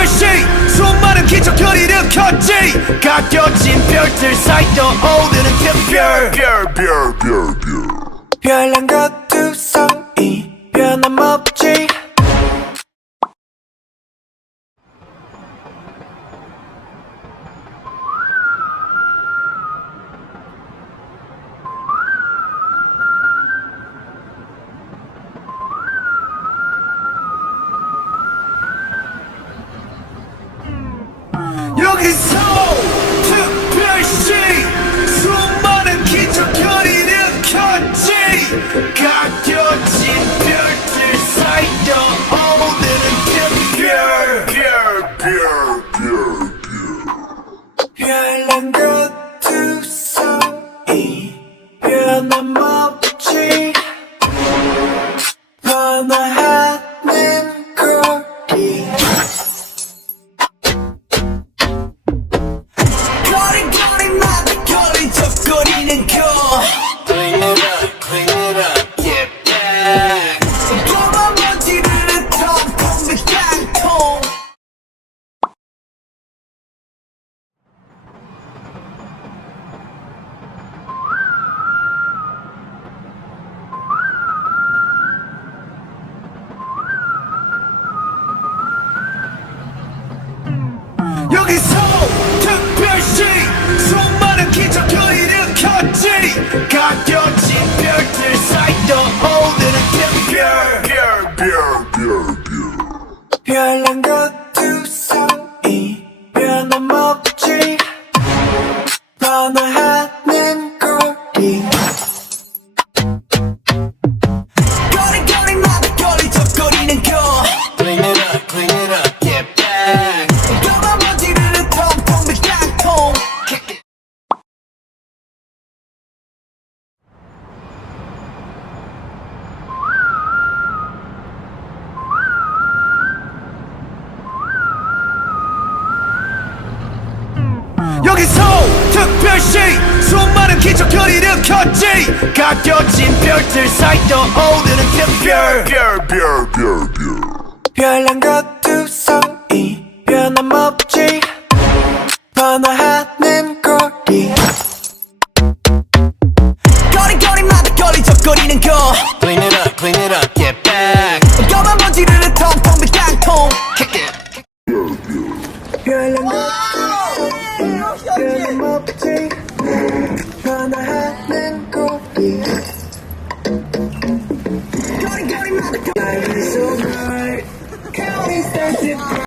특별시 수많은 기적을 일으켰지 가껴진 별들 사이 떠오르는 특별 별난 것 두성이 변함없지 여기서 특별시 수많은 기적을 일으켰지 가껴진 별들 사이 떠오르는 별난 것 두성이 변함없지 변화하는 거리 거리거리마다 거리적거리는 거 Clean it up, get back 꼬마 먼지를 텅텅 깡통 여기서 특별시 수많은 기적을 일으켰지 가껴진 별들 사이 떠오르는 별난 것 두성이 변함없지 변화하는 거리 거리거리마다 거리적거리는 거 Clean it up, get back 꼬마 먼지를 텅텅 깡통 여기서 특별시 수많은 기적을 일으켰지 가껴진 별들 사이 떠오르는 특별 별난 것 두성이 변함없지 변화하는 거리 거리거리마다 거리적거리는 거 Clean it up, get back 꼬마 먼지를 텅텅 깡통 별난 것 변함없지 변화하는 거리 거리거리마다 Life is so bright, how is that